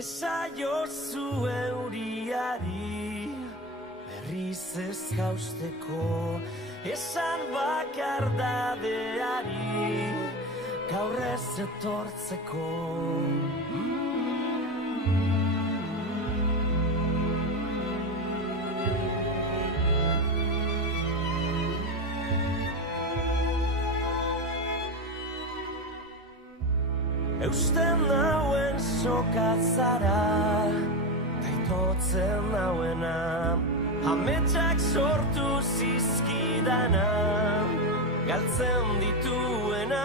Esaiozu euriari berriz ez jausteko, esan bakardadeari gaur ez etortzeko. Eusten nauen sokatzara, taitotzen nauena, ametsak sortu zizkidana, galtzen dituena.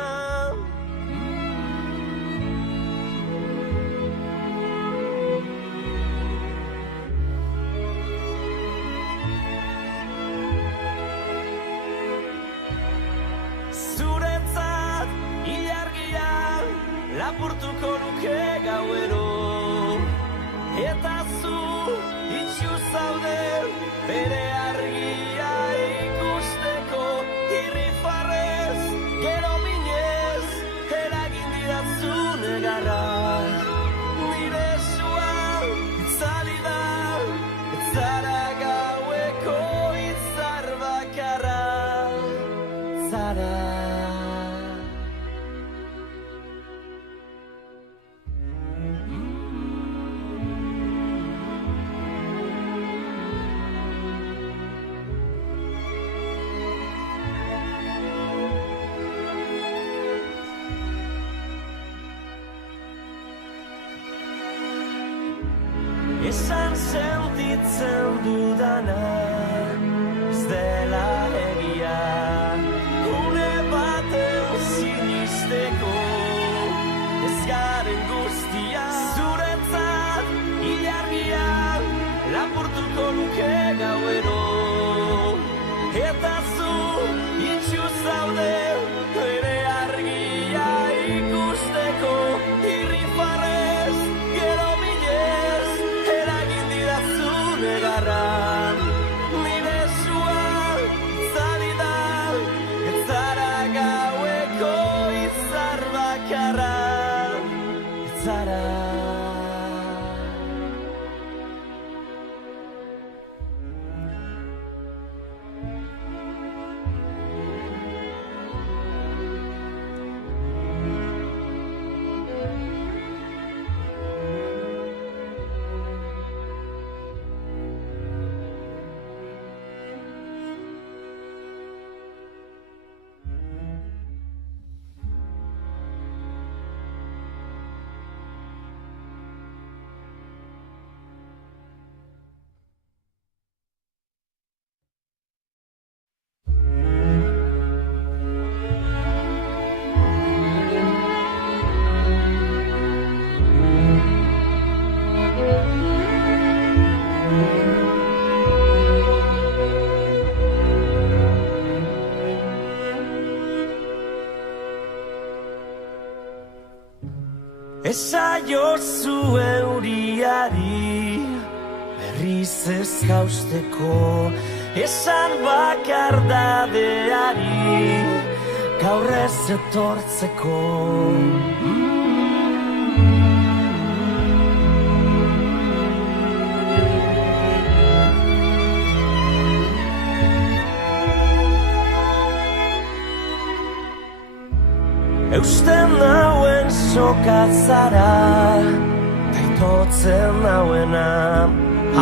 Zuretzat ilargia lapurtuko nuke gauero, eta zu itxu zaude bere argia ikusteko. Irrifarrez, gero minez, eragin didatzu negarra. Nire sua itzali da, etzara gaueko izar bakarra, zara. Esan sentitzen dudana ez dela egia, une baten sinisteko ez garen guztia. Zuretzat ilargia lapurtuko nuke gauero, eta zu itxu zaude bere argia ikusteko. Irrifarrez, gero minez, eragin didatzu negarra. Nire sua itzali da, etzara gaueko izar bakarra, etzara. Esaiozu euriari berriz ez jausteko, esan bakardadeari gaur ez etortzeko. Eusten nauen sokatzara, taitotzen nauena,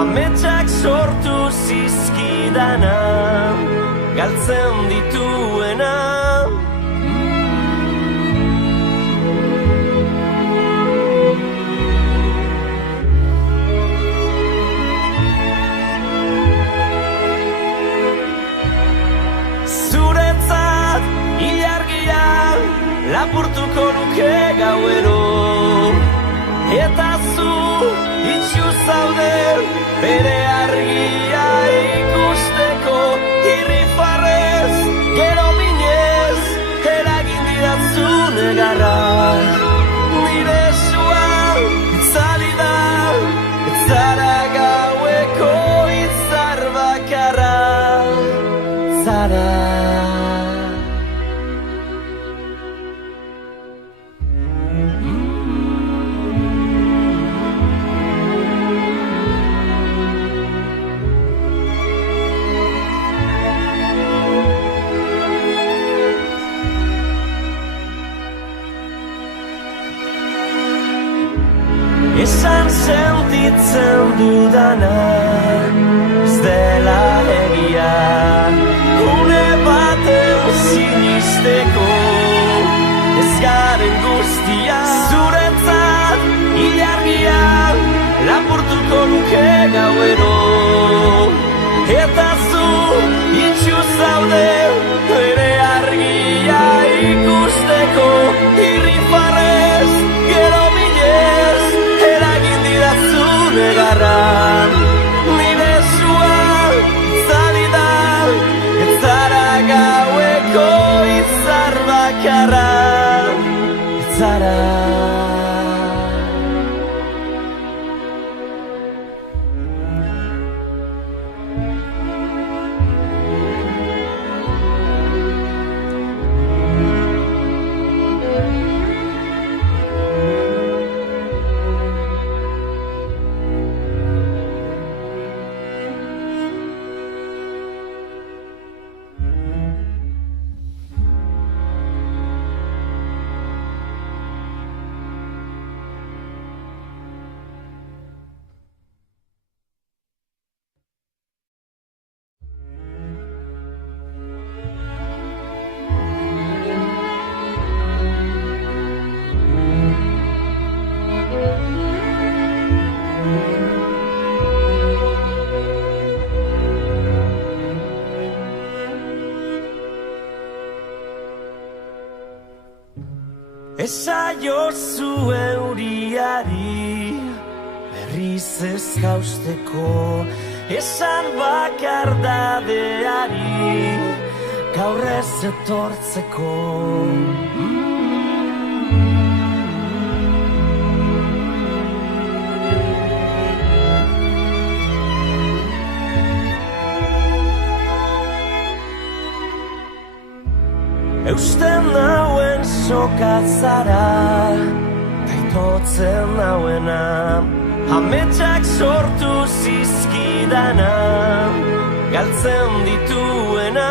ametsak sortu zizkidana, galtzen dituena. Zuretzat ilargia lapurtuko nuke gauero, eta zu itxu zaude bere argia ikusteko. Irrifarrez, gero minez, eragin didatzu negarra. Nire sua itzali da, etzara gaueko izar bakarra, zara. dudana ez dela egia une batean sinisteko ez garen guztia zuretzat ilargia lapurtuko nuke gauero eta zu itxu zaude ere argia ikusteko irrifarrez gero minez eragin didazu negarra nire sua zalida ez zara gaueko izar bakarra ez zara. Esaiozu euriari berriz ez jausteko esan bakardadeari gaur ez etortzeko eusten nauen sokatzara taitotzen nauena ametsak sortu zizkidana galtzen dituena